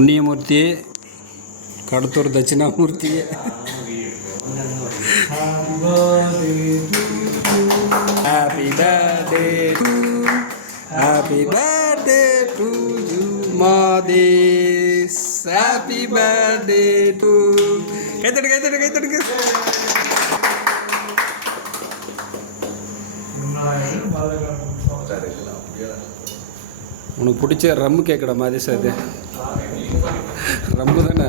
Punniyamoorthy, Kadathur Dakshinamoorthy. Happy birthday to happy birthday to you Madhesh. Happy birthday to கைத்தடுங்க. உனக்கு பிடிச்ச rum கேட்கடா மாதிரி சார். இது ரம்மு தானே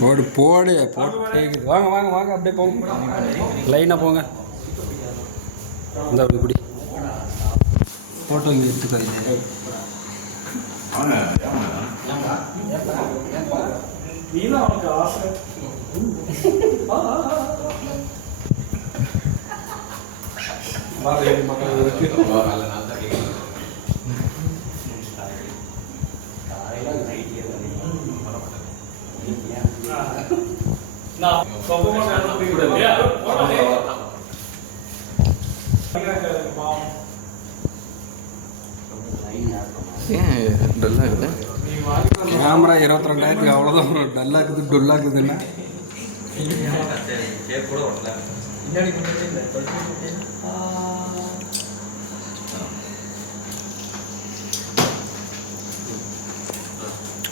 போடு போடு போட்டு வாங்க அப்படியே போங்க, லைனாக போங்க. இந்த அப்படி பிடி ஃபோட்டோ இங்கே எடுத்துக்கோ. இது கேமரா 22,000 அவ்வளோதான் வரும். டல்லாக்குது டொல்லாக்குதுன்னா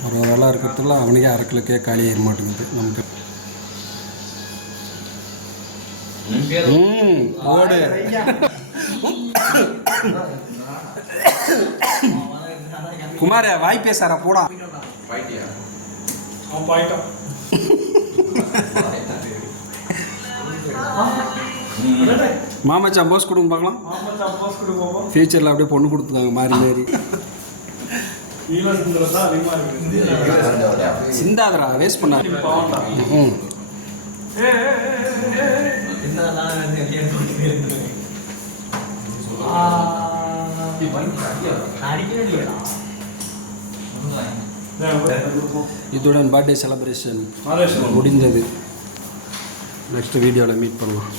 ஒரு நல்லா இருக்கிறதுல அவனுக்கே அரைக்கலுக்கே காலி ஆயிட மாட்டேங்குது நமக்கு. போடு குமார வாய் பேசாரா போடா. மாமச்சான் போஸ் கொடுங்க பார்க்கலாம். ஃபியூச்சரில் அப்படியே பொண்ணு கொடுத்துருக்காங்க மாறி சிந்தாதரா வேஸ்ட் பண்ணாரு. இதுடன் பர்த்டே செலிப்ரேஷன் முடிந்தது. நெக்ஸ்ட் வீடியோவில் மீட் பண்ணலாம்.